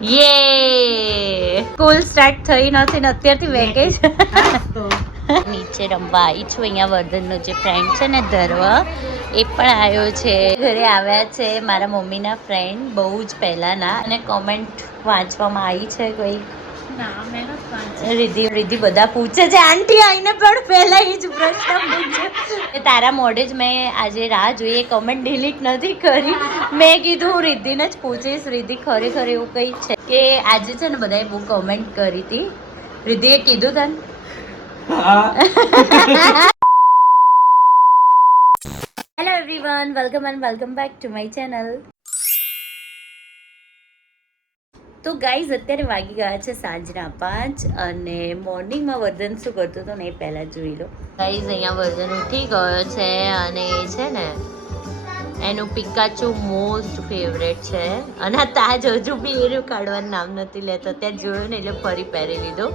યે school start થઈ નથી ને અત્યારથી વેકેશન. નીચે રમવા આવી છું અહીંયા વર્ધનનો જે ફ્રેન્ડ છે ને ધર્વ એ પણ આવ્યો છે. ઘરે આવ્યા છે મારા મમ્મીના ફ્રેન્ડ બહુ જ પહેલાંના. અને કોમેન્ટ વાંચવામાં આવી છે કોઈ. રિધિ રિધિ બધા પૂછે છે. આંટી આઈને પણ પહેલા એ જ પ્રશ્ન પૂછ્યો કે તારા મોઢે જ મેં આજે રાહ જોઈએ એ કમેન્ટ ડિલીટ નથી કરી. મેં કીધું હું રિદ્ધિને જ પૂછીશ. રિધિ ખરેખર એવું કંઈ છે કે આજે છે ને બધાએ બહુ કમેન્ટ કરી હતી. રિધિએ કીધું તને? Hello everyone welcome and welcome back to my channel તો ગાઈઝ અત્યારે વાગી ગયા છે સાંજના પાંચ અને મોર્નિંગમાં વર્ધન શું કરતો હતો ને એ પહેલાં જોઈ લો. ગાઈઝ અહીંયા વર્ધન ઉઠી ગયો છે અને એ છે ને, એનું પિકાચુ મોસ્ટ ફેવરેટ છે. અને તાજ હજુ બી એનું કાઢવાનું નામ નથી લેતો. ત્યાં જોયું ને એટલે ફરી પહેરી લીધો.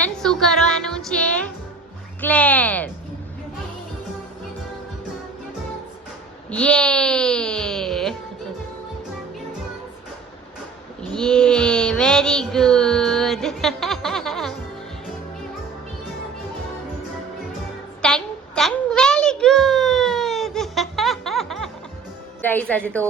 અને શું કરવાનું છે? ક્લેર યે યે વેરી ગુડ ગાઈઝ આજે તો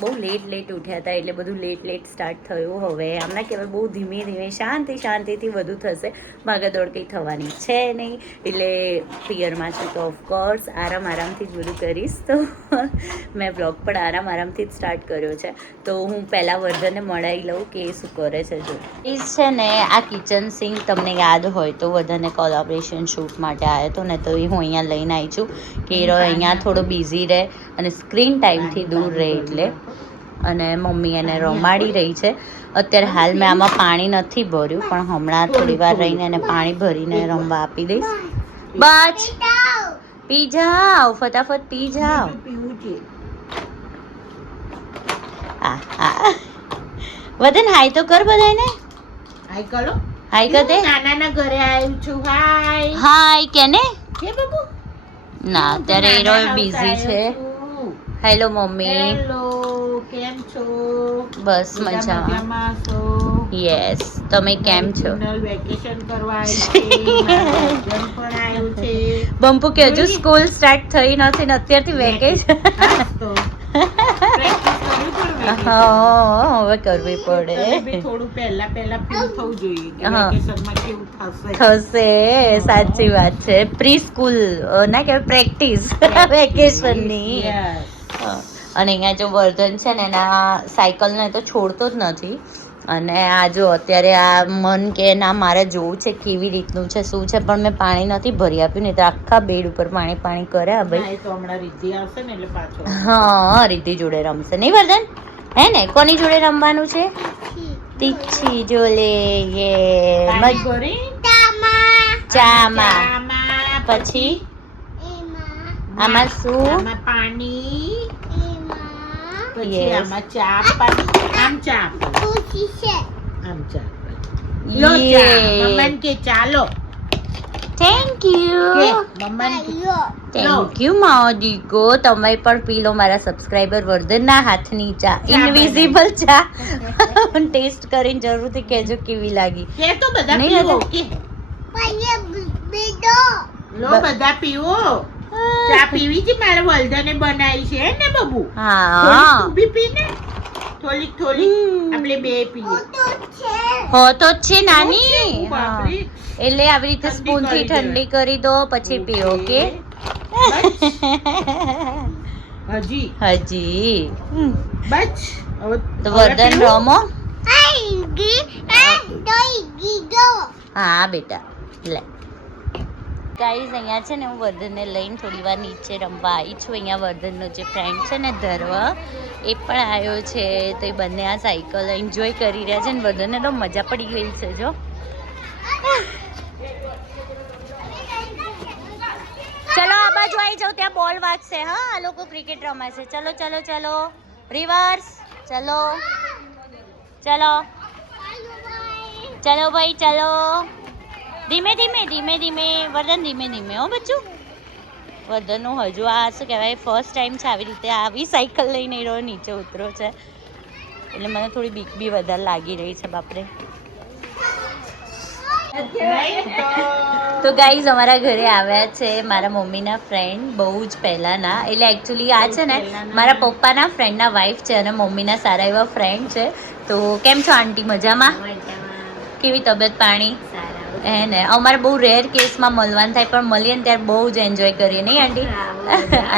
બહુ લેટ લેટ ઉઠ્યા હતા એટલે બધું લેટ લેટ સ્ટાર્ટ થયું. હવે આમના કહેવાય બહુ ધીમે ધીમે શાંતિ શાંતિથી બધું થશે. ભાગદોડ કંઈ થવાની છે નહીં. એટલે પિયરમાં છું તો ઓફકોર્સ આરામ આરામથી જ બધું કરીશ. તો મેં બ્લોગ પણ આરામ આરામથી જ સ્ટાર્ટ કર્યો છે. તો હું પહેલાં વર્ધનને મળાવી લઉં કે શું કરે છે જો. એ છે ને આ કિચન સિંક તમને યાદ હોય તો વધારે કોલાબરેશન શૂટ માટે આવ્યો હતો ને તો એ હું અહીંયા લઈને આવી છું. કે રહ્યો અહીંયા થોડો બિઝી રહે અને સ્ક્રીન ટાઈમથી દૂર રહે એટલે. અને મમ્મી એને રમાડી રહી છે. અત્યારે હાલ મેં આમાં પાણી નથી ભર્યું પણ હમણાં થોડી વાર રહીને એને પાણી ભરીને રમવા આપી દઈશ. બચ પી જાઓ ફટાફટ પી જાઓ. વદન હાય તો કર બધાને હાય કરો. હાય કર દે. નાનાના ઘરે આવ્યું છું હાય. હાય કેને? કે બાબુ? ના અત્યારે એ બિઝી છે. હેલો મમ્મી હેલો કેમ છો? બસ મજા મજામાં. યસ તમે કેમ છો? વેકેશન કરવા છે. બંપુ કે હજુ સ્કૂલ સ્ટાર્ટ થઈ નથી ને અત્યારથી વેકેશન હવે કરવી પડે. થોડું પહેલા પહેલા ફીલ થવું જોઈએ હા. થશે. સાચી વાત છે. પ્રી સ્કૂલ ના કહેવાય પ્રેક્ટિસ વેકેશનની. અને અહીંયા જો વર્ધન છે ને એના સાયકલને તો છોડતો જ નથી. અને આ જો અત્યારે આ મન કે ના મારે જોવું છે કેવી રીતનું છે શું છે પણ મેં પાણી નથી ભરી આપ્યું નહીં તો આખા બેડ ઉપર પાણી પાણી કરે ભાઈ. હા, તો હમણાં રિદ્ધિ આવશે ને એટલે પાછો. હા રીતિ જોડે રમશે. નહીં વર્ધન? હે ને કોની જોડે રમવાનું છે? તીછી જોલે યે ચામાં. પછી? આમાં શું? પાણી. પછી Yes. આમાં ચા પણ આમ ચા પણ. આમ ચા પણ. લો ચા યે મમ્મન કે ચાલો થેન્ક કે યુ મમ્મન કે થેન્ક યુ મારો દીકો તમે પણ પી લો મારા સબસ્ક્રાઇબર વર્ધનના હાથની ચા ચા ઇનવિઝિબલ ચા ટેસ્ટ કરીને જરૂરથી કહેજો કેવી લાગી કે તો બધા નહીં પીવો દાદા. કે લો બધા પીવો ચા પીવી છે? મારા વલધને બનાવી છે ને બબુ? થોડીક હા. તું બી પી ને. થોડીક થોડીક. આપણે બે પીએ. હો તો છે નાની. એટલે આવી રીતે સ્પૂનથી ઠંડી કરી દો પછી પીઓ કે હજી. હજી. હમ. બસ. તો વર્ધન રમો. હા બેટા. લે. ગાઈઝ અહીંયા છે ને હું વર્ધનને લઈને થોડી વાર નીચે રમવા આવી છું. અહીંયા વર્ધનનો જે ફ્રેન્ડ છે ને, ધર્વ, એ પણ આવ્યો છે. તો એ બંને આ સાયકલ એન્જોય કરી રહ્યા છે ને. વર્ધનને તો મજા પડી ગઈ છે, જો. ચલો, આ બાજુ આવી જાઉં ત્યાં બોલ વાગશે. હા, આ લોકો ક્રિકેટ રમે છે. ચલો ચલો ચલો. રિવર્સ ચલો. ચલો. ચલો, ભાઈ, ચલો. ધીમે ધીમે ધીમે ધીમે વર્ધન ધીમે ધીમે હો બચ્ચું. વર્ધનનું હજુ આ શું કહેવાય ફર્સ્ટ ટાઈમ છે આવી રીતે આવી સાયકલ લઈને રહ્યો નીચે ઉતરો છે. એટલે મને થોડી બીક બી વધારે લાગી રહી છે બાપરે. તો તો ગાઈઝ અમારા ઘરે આવ્યા છે મારા મમ્મીના ફ્રેન્ડ બહુ જ પહેલાંના. એટલે એકચ્યુઅલી આ છે ને મારા પપ્પાના ફ્રેન્ડના વાઈફ છે અને મમ્મીના સારા એવા ફ્રેન્ડ છે. તો કેમ છો આંટી મજામાં? કેવી તબિયત પાણી? હે ને અમારે બહુ રેર કેસમાં મળવાનું થાય પણ મળીએ ને ત્યારે બહુ જ એન્જોય કરીએ નહીં આંટી?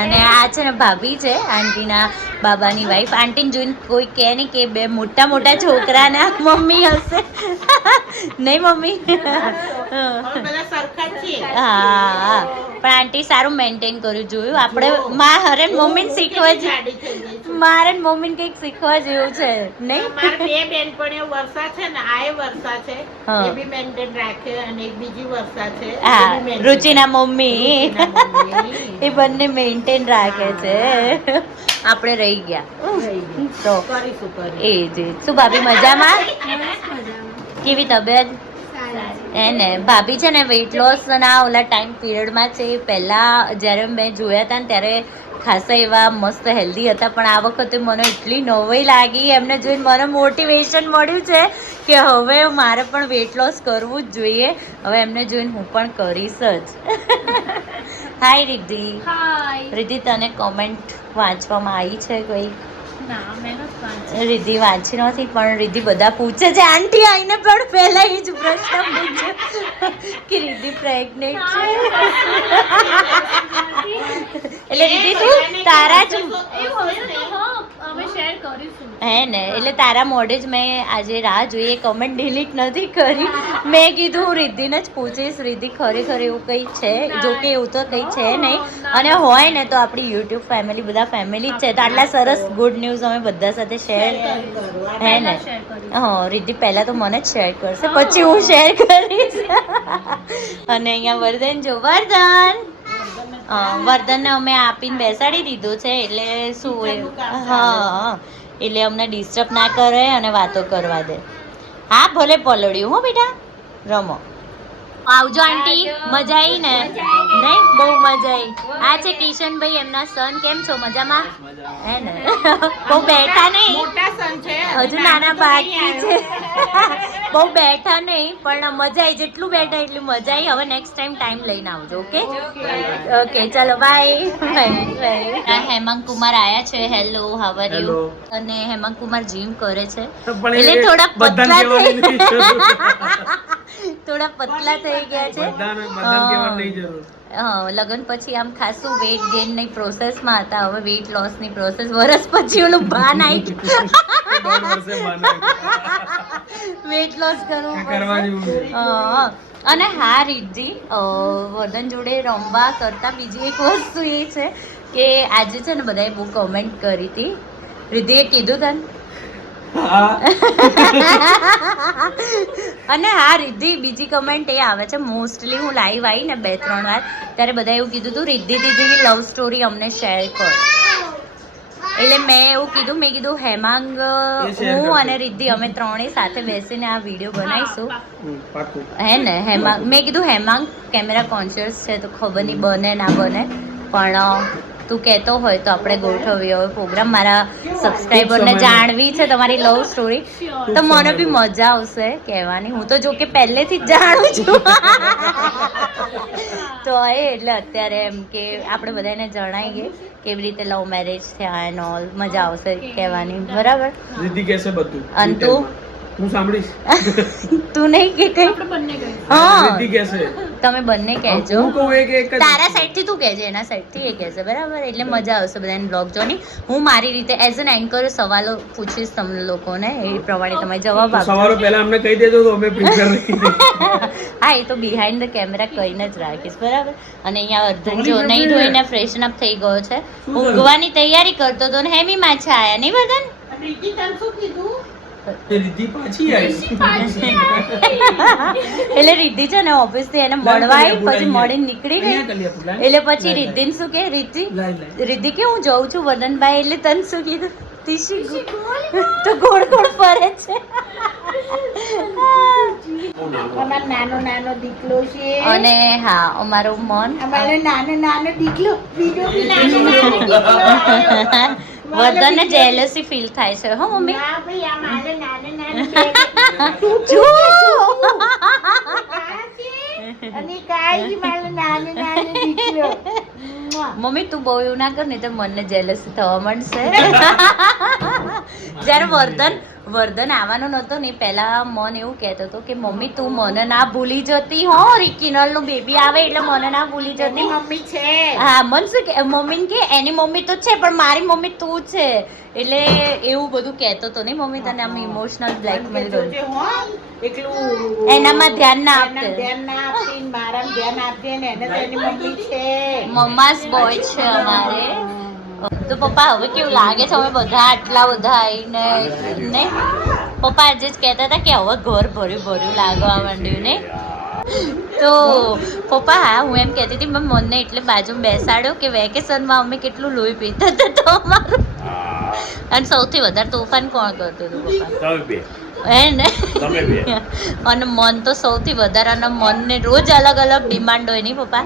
અને આ છે ને ભાભી છે આંટીના બાબાની વાઈફ આંટીને જોઈને કોઈ કહે નહીં કે બે મોટા મોટા છોકરાના મમ્મી હશે. નહીં મમ્મી? હા પણ આંટી સારું મેન્ટેન કર્યું જોયું. આપણે મા હરે મમ્મીને શીખવા જ. મારે મમ્મીને કંઈક શીખવા જેવું છે નહીં? મારે બે બેનપણીઓ વર્ષા છે ને આ વર્ષા છે એ બી મેન્ટેન રાખે અને એક બીજી વર્ષા છે. હા રુચિના મમ્મી. એ. બંને મેન્ટેન રાખે છે. આપણે રહી ગયા. તો કરીશું કરીશું. એ જ એ જ. શું ભાભી મજામાં? કેવી તબિયત? એ ને? ભાભી છે ને વેઇટ લોસના ઓલા ટાઈમ પીરિયડમાં છે પહેલાં જ્યારે મેં જોયા હતા ને ત્યારે ખાસા એવા મસ્ત હેલ્ધી હતા. પણ આ વખતે મને એટલી નવાઈ લાગી. એમને જોઈને મને મોટિવેશન મળ્યું છે કે હવે મારે પણ વેઇટ લોસ કરવું જ જોઈએ. હવે એમને જોઈને હું પણ કરીશ જ. હાય રિદ્ધિ રિદ્ધિ તને કોમેન્ટ વાંચવામાં આવી છે કોઈ. રિદ્ધિ વાંચી નથી પણ રિદ્ધિ બધા પૂછે છે. આંટી આઈને પણ પહેલા એ જ પ્રશ્ન કે રિદ્ધિ પ્રેગ્નેન્ટ છે. એટલે રિદ્ધિ તું તારા જ અમે શેર કરીશું હે ને? એટલે તારા મોઢે જ મેં આજે રાહ જોઈ એ કમેન્ટ ડિલીટ નથી કરી. મેં કીધું હું રિદ્ધિને જ પૂછીશ રિદ્ધિ ખરેખર એવું કંઈ છે? જો કે એવું તો કંઈ છે નહીં. અને હોય ને તો આપણી યુટ્યુબ ફેમિલી બધા ફેમિલી જ છે. તો આટલા સરસ ગુડ ન્યૂઝ અમે બધા સાથે શેર. હે ને? હા રિદ્ધિ પહેલાં તો મને જ શેર કરશે. પછી હું શેર કરીશ. અને અહીંયા વર્ધન જો વરદાન વર્ધનને અમે આપીને બેસાડી દીધું છે એટલે શું હા. એટલે અમને ડિસ્ટર્બ ના કરે અને વાતો કરવા દે. હા, ભલે પલળ્યું હો બેટા. રમો. આવજો આંટી. મજા આવી ને? નહીં? બહુ મજા આવી આ છે કિશનભાઈ એમના સન કેમ છો? મજામાં? હે ને? બહુ બેઠા નહીં? મોટા સન છે. હજુ નાના બાકી છે. બહુ બેઠા નહીં પણ મજા આવી જેટલું બેઠા એટલી મજા આવી હવે નેક્સ્ટ ટાઈમ ટાઈમ લઈને આવજો ઓકે? ઓકે ચલો બાય બાય હેમંત કુમાર આયા છે. હેલો હાવ આર યુ અને હેમંત કુમાર જીમ કરે છે. એટલે થોડા પતલા થઈ થોડા પતલા થઈ ગયા છે. લગ્ન પછી આમ ખાસું વેઇટ ગેઇનની પ્રોસેસમાં હતા. હવે વેઇટ લોસની પ્રોસેસ વરસ પછી ઓલું ભાન આવી વર્ષે. વેઇટ લોસ કરવું. અને હા રીતજી વર્ધન જોડે રમવા કરતાં બીજી એક વસ્તુ એ છે કે આજે છે ને બધાએ બહુ કમેન્ટ કરી હતી. રીધિએ કીધું તને. અને હા રિદ્ધિ બીજી કમેન્ટ એ આવે છે મોસ્ટલી હું લાઈવ આવી ને બે ત્રણ વાર ત્યારે બધા એવું કીધું હતું રિદ્ધિ દીદીની લવ સ્ટોરી અમને શેર કરો. એટલે મેં એવું કીધું મેં કીધું હેમાંગ હું અને રિદ્ધિ અમે ત્રણેય સાથે બેસીને આ વીડિયો બનાવીશું. હે ને હેમાંગ મેં કીધું હેમાંગ કેમેરા કોન્શિયસ છે તો ખબર નહીં બને ના બને. પણ તું કહેતો હોય તો આપણે ગોઠવીએ. હવે પ્રોગ્રામ મારા સબસ્ક્રાઈબરને જાણવી છે તમારી લવ સ્ટોરી તો મને બી મજા આવશે કહેવાની. હું તો જો કે પહેલેથી જ જાણું છું. તો એ એટલે અત્યારે એમ કે આપણે બધાને જણાવીએ કેવી રીતે લવ મેરેજ થયા એન્ડ ઓલ મજા આવશે કહેવાની. બરાબર? રિદ્ધિ કહેશે બધું. અને તું? હું સાંભળીશ. તું નહીં કે કઈ આપણે બંને કહે હા. રિદ્ધિ કહેશે. તમે બંને કહેજો. હું કહું એક એક તારા તારા સાઈડથી તું કહેજે એના સાઈડથી એ કહેશે. બરાબર? એટલે મજા આવશે બધાને બ્લોગ જોની હું મારી રીતે એઝ એન એન્કર સવાલો પૂછીશ તમને લોકોને. એ પ્રમાણે તમે જવાબ આપો સવારો પહેલા અમને કહી દેજો તો અમે પ્રિપેર હા એ તો બિહાઇન્ડ ધ કેમેરા કહીને જ રાખીશ. બરાબર? અને અહીંયા અર્ધન જો નહીં ધોઈને ફ્રેશન અપ થઈ ગયો છે? ઊંઘવાની તૈયારી કરતો તો ને હેમી માછા આયા નહીં અને રીતિ તને શું કીધું? રિદ્ધિ પાછી આવી. એટલે રિદ્ધિ છે ને ઓફિસથી એને મળવા આવી પછી મળીને નીકળી ગઈ. એટલે પછી રિદ્ધિ. શું કે? રિદ્ધિ. રિદ્ધિ કે હું જઉં છું વદનભાઈ એટલે તને શું કીધું તીશી તો ગોળ ગોળ ફરે છે. નાનો નાનો દીકલો છે. અને હા અમારું મન. અમારો નાનો નાનો દીકલો બીજો નાનો વર્ધનને જેલસી ફીલ. થાય છે હો મમ્મી? ના ભાઈ આ મારે નાને નાની જો અને કાઈ મારે નાની નાની દીકરો મમ્મી તું બહુ એવું ના કર ને તો મનને જેલસી થવા માંડશે. જ્યારે વર્ધન વર્ધન આવવાનો નહોતો ને પહેલાં મન એવું કહેતો હતો કે મમ્મી તું મને ના ભૂલી જતી હો રિકિનલનું બેબી આવે એટલે મને ના ભૂલી જતી. મમ્મી છે. હા મન શું કે મમ્મીને કે એની મમ્મી તો છે પણ મારી મમ્મી તું છે. એટલે એવું બધું કહેતો હતો ને મમ્મી તને આમ ઇમોશનલ બ્લેકમેલ એનામાં ધ્યાન ના આપતે ધ્યાન ના આપતી ને ધ્યાન આપજે ને એને તો એની મમ્મી છે. મમ્માસ બોય છે અમારે. તો પપ્પા હવે કેવું લાગે છે? અમે બધા આટલા બધા આવીને ને પપ્પા આજે જ કહેતા હતા કે હવે ઘર ભર્યું ભર્યું લાગવા માંડ્યું ને તો પપ્પા હા હું એમ કહેતી હતી મેં મનને એટલે બાજુમાં બેસાડ્યો કે વેકેશનમાં અમે કેટલું લોહી પીતા હતા તો અમારું. અને સૌથી વધારે તોફાન કોણ કરતું હતું પપ્પા? એને હે ને? અને મન તો સૌથી વધારે અને મનને રોજ અલગ અલગ ડિમાન્ડ હોય નહીં પપ્પા?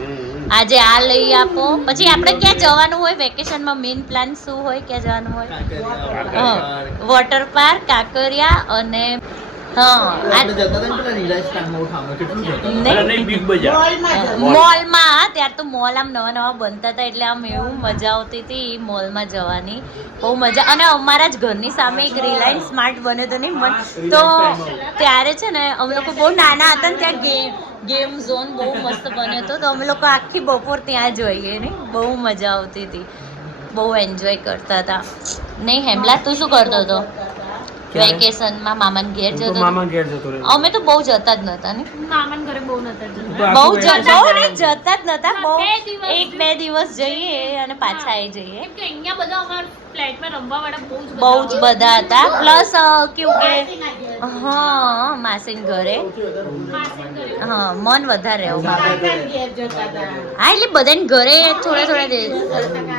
આજે આ લઈ આપો. પછી આપણે ક્યાં જવાનું હોય? વેકેશનમાં મેઇન પ્લાન શું હોય? ક્યાં જવાનું હોય? વોટર પાર્ક કાંકરિયા અને નહીં. મોલમાં મોલમાં ત્યાર તો મોલ આમ નવા નવા બનતા હતા એટલે આમ એવું મજા આવતી હતી મોલમાં જવાની. બહુ મજા અને અમારા જ ઘરની સામે એક રિલાયન્સ સ્માર્ટ બન્યો હતો નહીં મન- તો ત્યારે છે ને અમે લોકો બહુ નાના હતા ને ત્યાં ગેમ ગેમ ઝોન બહુ મસ્ત બન્યો હતો તો અમે લોકો આખી બપોર ત્યાં જોઈએ ને બહુ મજા આવતી હતી. બહુ એન્જોય કરતા હતા. નહીં હેમલા તું શું કરતો હતો? વેકેશનમાં મામાન ઘેર જતો મામાન ઘેર જતો રહ્યો. અમે તો બહુ જતા જ નતા ને. મામાન ઘરે બહુ નતા જતા. બહુ આખું જ બહુ નહીં જતા જ નતા બહુ એક બે દિવસ જઈએ અને પાછા આવી જઈએ. કેમ કે અહીંયા બધા અમાર ફ્લેટમાં રમવા વાળા બહુ જ બહુ જ બધા હતા. પ્લસ કેવું કે. હા, માસીન ઘરે હા, મન વધારે. હા, એટલે બધાને ઘરે થોડા થોડા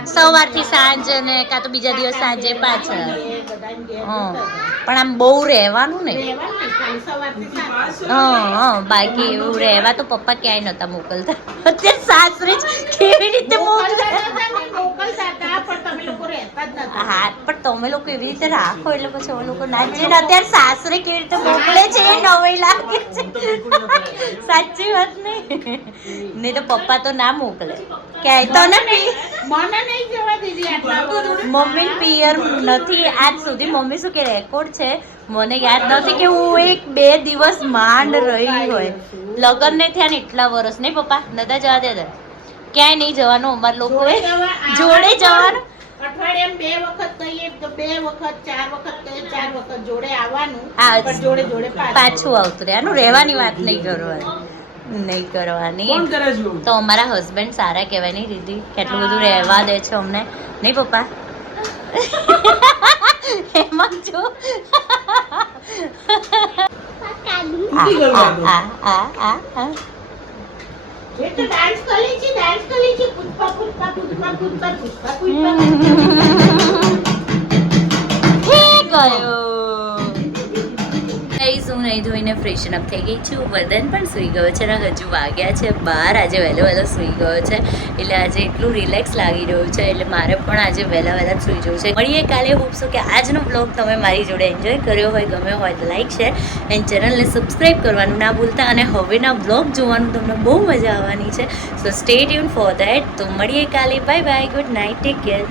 સવારથી સાંજ ને કાં તો બીજા દિવસ સાંજે પાછા હા, પણ આમ બહુ રહેવાનું ને. હા હા, બાકી એવું રહેવા તો પપ્પા ક્યાંય નતા મોકલતા સાસરે કેવી રીતે. હા પણ તમે લોકો એવી રીતે રાખો એટલે પછી અમે લોકો નાચે ને અત્યારે સાસરે કેવી રીતે મોકલે છે એ નવાઈ લાગે છે. સાચી વાત નહીં નહીં તો પપ્પા તો ના મોકલે. ક્યાંય? તો ને નહીં. મમ્મી પિયર નથી. આજ સુધી મમ્મી શું કે રેકોર્ડ છે? મને યાદ નથી કે હું એક બે દિવસ માંડ રહી હોય. લગ્ન ને થયા ને એટલા વર્ષ. નહીં પપ્પા? નતા જવા દેતા ક્યાંય નહીં જવાનું અમારા લોકોએ જોડે જવાનું? અઠવાડિયામાં બે વખત કહીએ તો બે વખત ચાર વખત કહીએ ચાર વખત. જોડે આવવાનું. આ જોડે જોડે પાછું આવતું રહે. આનું રહેવાની વાત નહીં કરવાની. નહીં કરવાની. કોણ કરે છે? તો અમારા હસબન્ડ સારા કહેવાય નહીં દીદી કેટલું બધું રહેવા દે છે અમને. નહીં પપ્પા? એમાં જો. ગયો. નહીં ધોઈને ફ્રેશન અપ થઈ ગઈ. છું વદન પણ સૂઈ ગયો છે અને હજુ વાગ્યા છે. બાર, આજે વહેલો વહેલો સૂઈ ગયો છે. એટલે આજે એટલું રિલેક્સ લાગી રહ્યું છે. એટલે મારે પણ આજે વહેલા વહેલા સૂઈ જવું છે. મળીએ કાલે. હોપ કે આજનો બ્લોગ તમે મારી જોડે એન્જોય કર્યો હોય, ગમ્યો હોય તો લાઈક શેર એન્ડ ચેનલને સબસ્ક્રાઈબ કરવાનું ના ભૂલતા. અને હવેના બ્લોગ જોવાનું તમને બહુ મજા આવવાની છે. So stay tune for that તો મળીએ કાલે. Bye bye good night take care